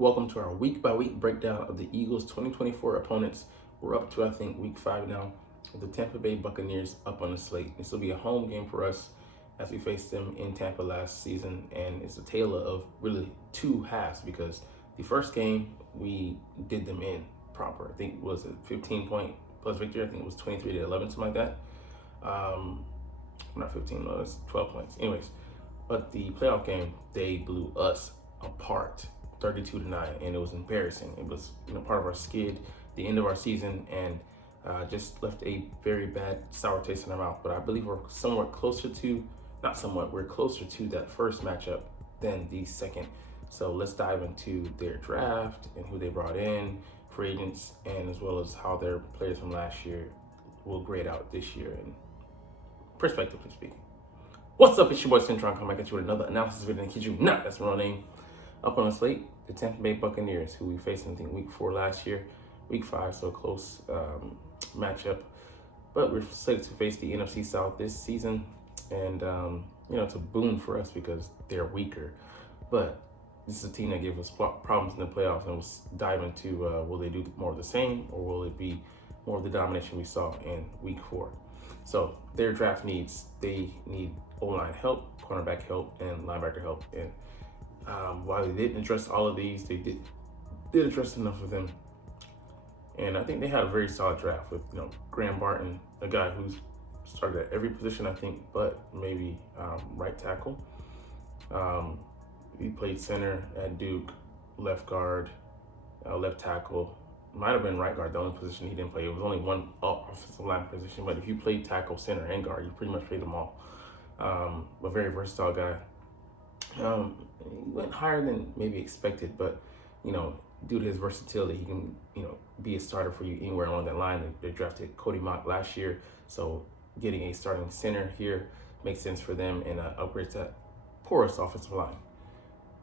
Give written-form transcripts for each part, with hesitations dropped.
Welcome to our week by week breakdown of the Eagles' 2024 opponents. We're up to, I think, week 5 now, with the Tampa Bay Buccaneers up on the slate. This will be a home game for us as we faced them in Tampa last season, and it's a tale of really two halves because the first game we did them in proper. I think it was a 15-point plus victory. I think it was 23-11, something like that. Not 15, no, it's 12 points. Anyways, but the playoff game, they blew us apart. 32-9, and it was embarrassing. It was part of our skid, the end of our season, and just left a very bad sour taste in our mouth. But I believe we're we're closer to that first matchup than the second. So let's dive into their draft and who they brought in, free agents, and as well as how their players from last year will grade out this year and perspectively speaking. What's up? It's your boy Cintron coming back at you with another analysis video. And kid you not, that's my real name. Up on the slate, the Tampa Bay Buccaneers, who we faced in, I think, week 4 last year, week 5, so a close matchup. But we're slated to face the NFC South this season, and it's a boon for us because they're weaker. But this is a team that gave us problems in the playoffs, and we'll dive into will they do more of the same, or will it be more of the domination we saw in week 4? So their draft needs, they need O-line help, cornerback help, and linebacker help. And while they didn't address all of these, they did address enough of them. And I think they had a very solid draft with Graham Barton, a guy who's started at every position, I think, but maybe right tackle. He played center at Duke, left guard, left tackle. Might have been right guard, the only position he didn't play. It was only one offensive line position, but if you played tackle, center, and guard, you pretty much played them all. A very versatile guy. He went higher than maybe expected, but due to his versatility, he can be a starter for you anywhere along that line. They drafted Cody Mock last year, so getting a starting center here makes sense for them and upgrades that porous offensive line.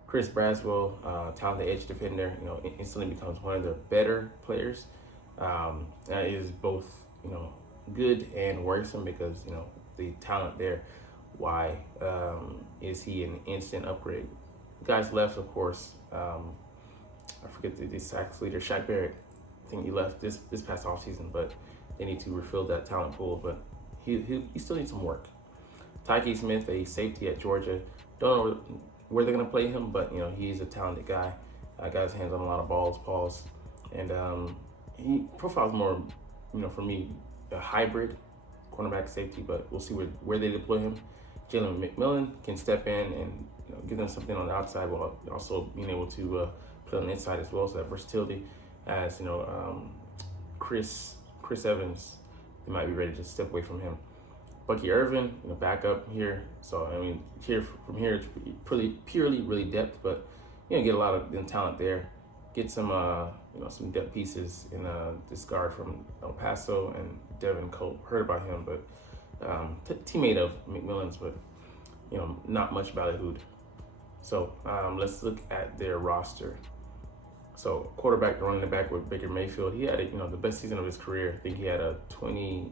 Chris Braswell, talented edge defender, instantly becomes one of the better players. That is both good and worrisome because the talent there. Why is he an instant upgrade? The guys left, of course. I forget the sacks leader, Shaq Barrett. I think he left this past offseason, but they need to refill that talent pool. But he still needs some work. Tyke Smith, a safety at Georgia. Don't know where they're gonna play him, but he's a talented guy. Got his hands on a lot of balls, and he profiles more, for me, a hybrid cornerback safety. But we'll see where they deploy him. Jalen McMillan can step in and give them something on the outside while also being able to play on the inside as well. So that versatility, as Chris Evans, they might be ready to step away from him. Bucky Irvin, backup here. So from here, it's purely really depth, but get a lot of talent there. Get some some depth pieces in this guard from El Paso and Devin Cope. Heard about him, but teammate of McMillan's, but not much ballyhooed. So let's look at their roster. So quarterback, running the back with Baker Mayfield. He had the best season of his career. I think he had a 28-10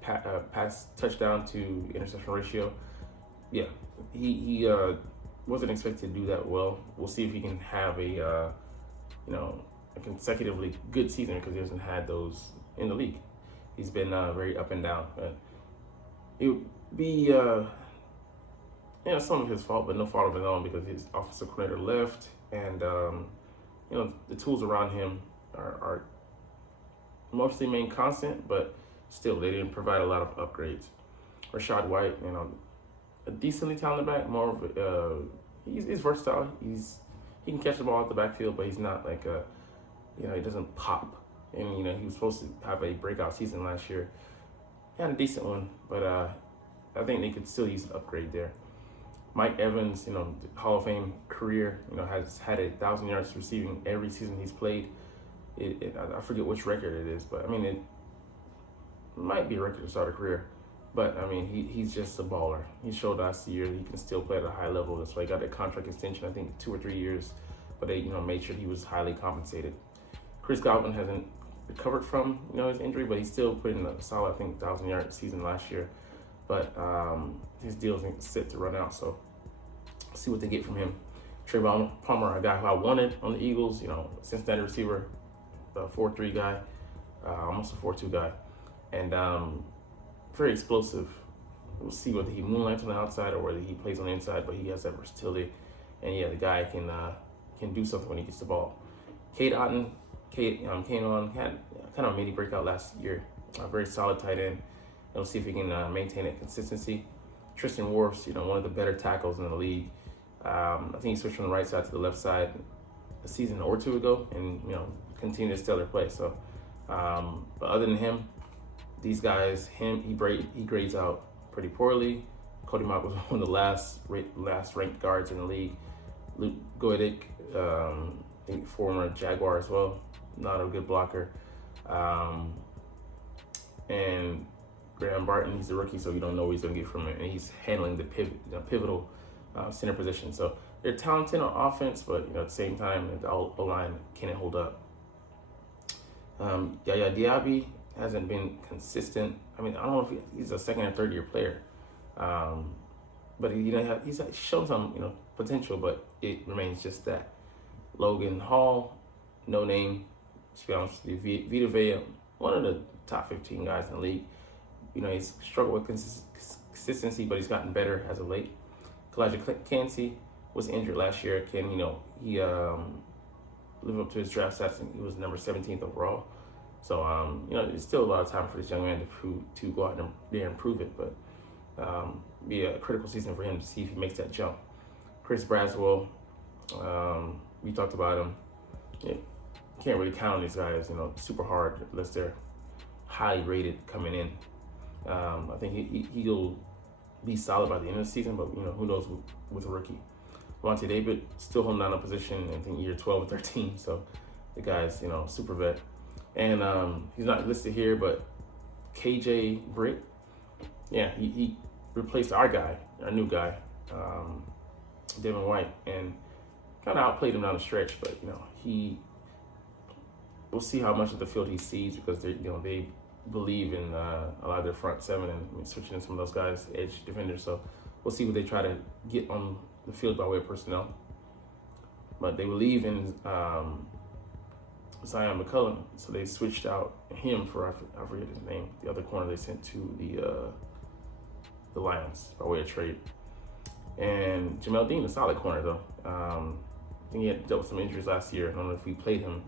pass touchdown to interception ratio. Yeah, he wasn't expected to do that well. We'll see if he can have a consecutively good season because he hasn't had those in the league. He's been very up and down. It would be some of his fault, but no fault of his own because his offensive coordinator left, and the tools around him are mostly remain constant, but still they didn't provide a lot of upgrades. Rashad White, a decently talented back, more of he's versatile. He can catch the ball at the backfield, but he's not like he doesn't pop. And he was supposed to have a breakout season last year. He had a decent one, but I think they could still use an upgrade there. Mike Evans, Hall of Fame career, has had 1,000 yards receiving every season he's played. I forget which record it is, but it might be a record to start a career. But he's just a baller. He showed last year he can still play at a high level. That's why he got a contract extension, I think 2 or 3 years. But they made sure he was highly compensated. Chris Godwin hasn't recovered from his injury, but he's still put in a solid, I think, 1,000-yard season last year. But his deal isn't set to run out, so See what they get from him. Trayvon Palmer, a guy who I wanted on the Eagles, Cincinnati receiver, a 4-3 guy, almost a 4-2 guy, and very explosive. We'll see whether he moonlights on the outside or whether he plays on the inside, but he has that versatility. And yeah, the guy can do something when he gets the ball. Cade Otton, Kane had kind of a mini breakout last year. A very solid tight end. And we'll see if he can maintain that consistency. Tristan Wirfs, one of the better tackles in the league. I think he switched from the right side to the left side a season or two ago, and continued to stellar play. So, but other than him, these guys, he grades out pretty poorly. Cody Mauch was one of the last ranked guards in the league. Luke Goedick, I think former Jaguar as well, not a good blocker. And Graham Barton, he's a rookie, so you don't know what he's going to get from him. And he's handling the pivotal center position. So they're talented on offense, but at the same time, the O-line can't hold up. Yaya Diaby hasn't been consistent. I mean, I don't know if he's a second or third year player, but he's shown some potential, but it remains just that. Logan Hall, no name. To be honest with you, Vita Vea, one of the top 15 guys in the league. He's struggled with consistency, but he's gotten better as of late. Kalijah Kancey was injured last year. He lived up to his draft stats, and he was number 17th overall. So, there's still a lot of time for this young man to go out there and prove it, but be a critical season for him to see if he makes that jump. Chris Braswell, we talked about him. Can't really count on these guys, super hard unless they're highly rated coming in. I think he'll be solid by the end of the season, but who knows with a rookie. Vontae David still holding down a position, I think year 12 or 13. So the guy's super vet, and he's not listed here, but KJ Britt, he replaced our new guy, Devin White, and kind of outplayed him down the stretch. But we'll see how much of the field he sees, because they believe in a lot of their front seven and switching in some of those guys, edge defenders. So we'll see what they try to get on the field by way of personnel. But they believe in Zion McCullum, so they switched out him for, I forget his name, the other corner they sent to the Lions by way of trade. And Jamel Dean, a solid corner though. I think he had dealt with some injuries last year. I don't know if we played him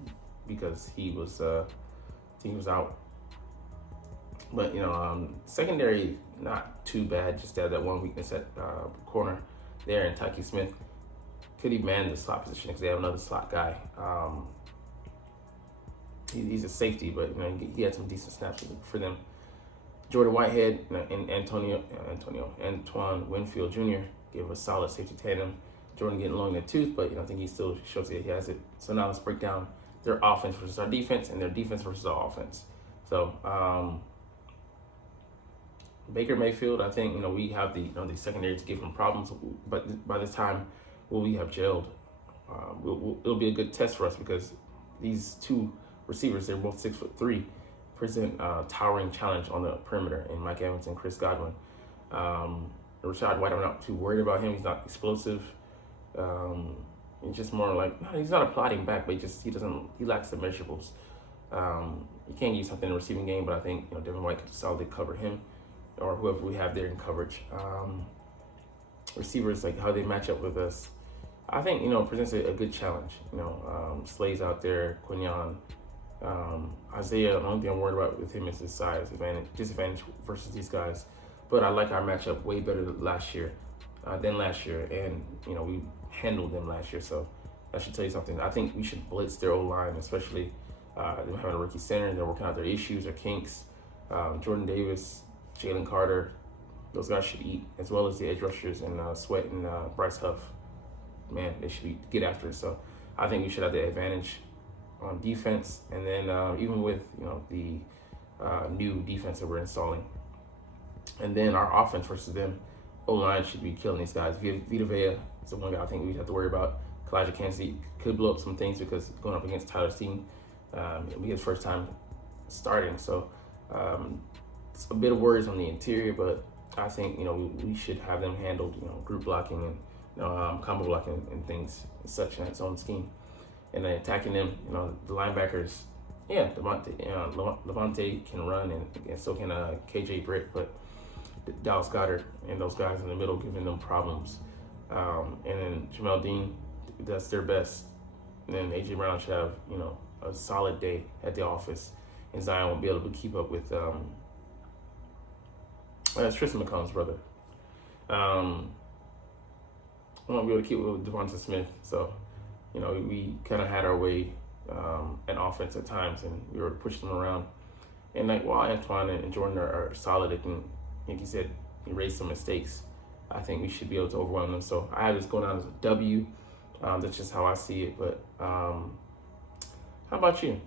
because he was out. But secondary not too bad. Just that one weakness at corner there, and Tyke Smith could he man the slot position because they have another slot guy. He's a safety, but he had some decent snaps for them. Jordan Whitehead and Antoine Winfield Jr. gave a solid safety tandem. Jordan getting long in the tooth, but I think he still shows that he has it. So now let's break down their offense versus our defense, and their defense versus our offense. So Baker Mayfield, I think we have the secondary to give him problems, but by this time we have gelled. It'll be a good test for us because these two receivers, they're both 6'3", present a towering challenge on the perimeter in Mike Evans and Chris Godwin. Rashad White, I'm not too worried about him. He's not explosive. He's just more like, he's not a plotting back, but he lacks the measurables. He can use something in the receiving game, but I think Devin White could solidly cover him or whoever we have there in coverage. Receivers, like how they match up with us, I think presents a good challenge. Slay's out there, Quinion, Isaiah. The only thing I'm worried about with him is his size disadvantage versus these guys. But I like our matchup way better than last year, and we handled them last year. So that should tell you something. I think we should blitz their O-line, especially them having a rookie center. They're working out their issues, their kinks. Jordan Davis, Jalen Carter, those guys should eat, as well as the edge rushers and Sweat and Bryce Huff. Man, they should get after it. So I think we should have the advantage on defense, and then even with the new defense that we're installing, and then our offense versus them, O-line should be killing these guys. Vita Vea is the one guy I think we have to worry about. Kalijah Kancey could blow up some things because going up against Tyler Steen, it'll be his first time starting. So it's a bit of worries on the interior, but I think we should have them handled. Group blocking and combo blocking and things and such in its own scheme. And then attacking them, the linebackers, Levante can run and so can KJ Britt, but Dallas Goedert and those guys in the middle giving them problems. And then Jamel Dean, that's their best. And then AJ Brown should have, a solid day at the office. And Zion won't be able to keep up with that's Tristan McCollum's brother. Won't be able to keep up with Devonta Smith. So, we kind of had our way at offense at times, and we were pushing them around. And while Antoine and Jordan are solid, they can, like you said, erase some mistakes. I think we should be able to overwhelm them. So I have this going on as a W. That's just how I see it. But how about you?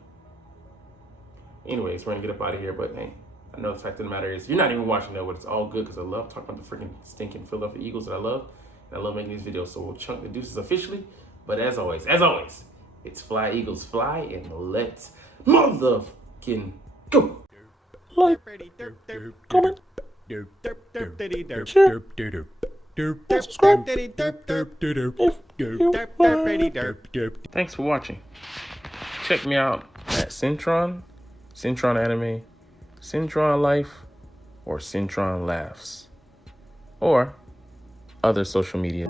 Anyways, we're gonna get up out of here. But hey, I know the fact of the matter is you're not even watching that, but it's all good because I love talking about the freaking stinking Philadelphia Eagles that I love. And I love making these videos. So we'll chunk the deuces officially. But as always, it's Fly Eagles Fly, and let's motherfucking go. Like, comment, share, subscribe. Thanks for watching. Check me out at Cintron, Cintron Anime, Cintron Life, or Cintron Laughs, or other social media.